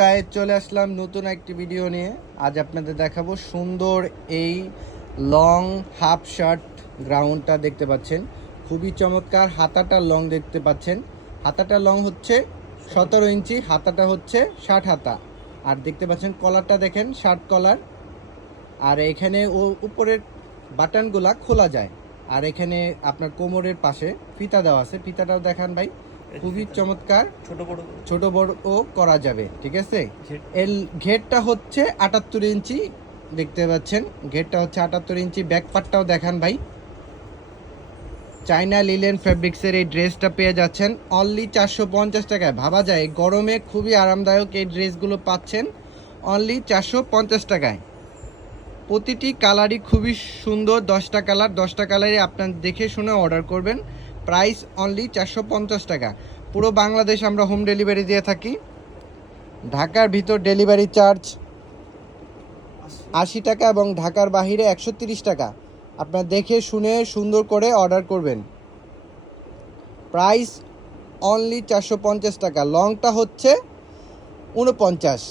গায়ে চলে আসলাম নতুন একটি ভিডিও নিয়ে। আজ আপনাদের দেখাবো সুন্দর এই লং হাফ শার্ট গ্রাউন্ডটা দেখতে পাচ্ছেন, খুবই চমৎকার। হাতাটা লং দেখতে পাচ্ছেন, হাতাটা লং হচ্ছে 17 ইঞ্চি, হাতাটা হচ্ছে 60 হাতা। আর দেখতে পাচ্ছেন কলারটা দেখেন, শার্ট কলার। আর এখানে উপরের বাটনগুলা খোলা যায়। আর এখানে আপনার কোমরের পাশে ফিতা দেওয়া আছে, ফিতাটাও দেখান ভাই, খুবই চমৎকার। ছোট বড় ও করা যাবে, ঠিক আছে। এর ঘেরটা হচ্ছে 78 ইঞ্চি, দেখতে পাচ্ছেন ঘেরটা হচ্ছে 78 ইঞ্চি। ব্যাক পার্টটাও দেখান ভাই। চায়না লিলেন ফ্যাব্রিক্সের এই ড্রেসটা পেয়ে যাচ্ছেন অনলি 450 টাকায়। ভাবা যায় গরমে খুবই আরামদায়ক এই ড্রেসগুলো পাচ্ছেন অনলি 450 টাকায়। প্রতিটি কালারই খুবই সুন্দর, 10টা কালার, 10টা কালারই আপনার দেখে শুনে অর্ডার করবেন। প্রাইস অনলি 450 টাকা। পুরো বাংলাদেশ আমরা হোম ডেলিভারি দিয়ে থাকি। ঢাকার ভিতর ডেলিভারি চার্জ 80 টাকা এবং ঢাকার বাহিরে 130 টাকা। আপনার দেখে শুনে সুন্দর করে অর্ডার করবেন। প্রাইস অনলি 450 টাকা। লংটা হচ্ছে 49,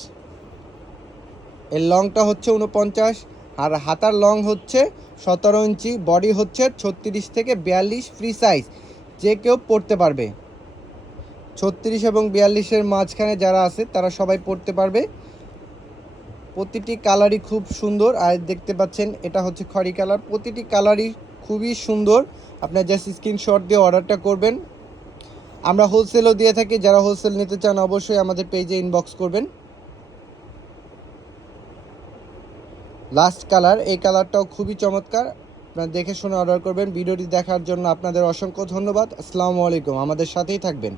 এর লংটা হচ্ছে 49, আর হাতার লং হচ্ছে 17 ইঞ্চি, বডি হচ্ছে 36 থেকে 42 ফ্রি সাইজ, যে কেউ পরতে পারবে। 36 এবং 42-এর মাঝখানে যারা আছে তারা সবাই পরতে পারবে। প্রতিটি কালারই খুব সুন্দর। আর দেখতে পাচ্ছেন এটা হচ্ছে খড়ি কালার। প্রতিটি কালারই খুবই সুন্দর। আপনার জাস্ট স্ক্রিনশট দিয়ে অর্ডারটা করবেন। আমরা হোলসেলও দিয়ে থাকি, যারা হোলসেল নিতে চান অবশ্যই আমাদের পেজে ইনবক্স করবেন। লাস্ট কালার, এই কালারটাও খুবই চমৎকার, আপনারা দেখে শুনে অর্ডার করবেন। ভিডিওটি দেখার জন্য আপনাদের অসংখ্য ধন্যবাদ। আসসালামু আলাইকুম, আমাদের সাথেই থাকবেন।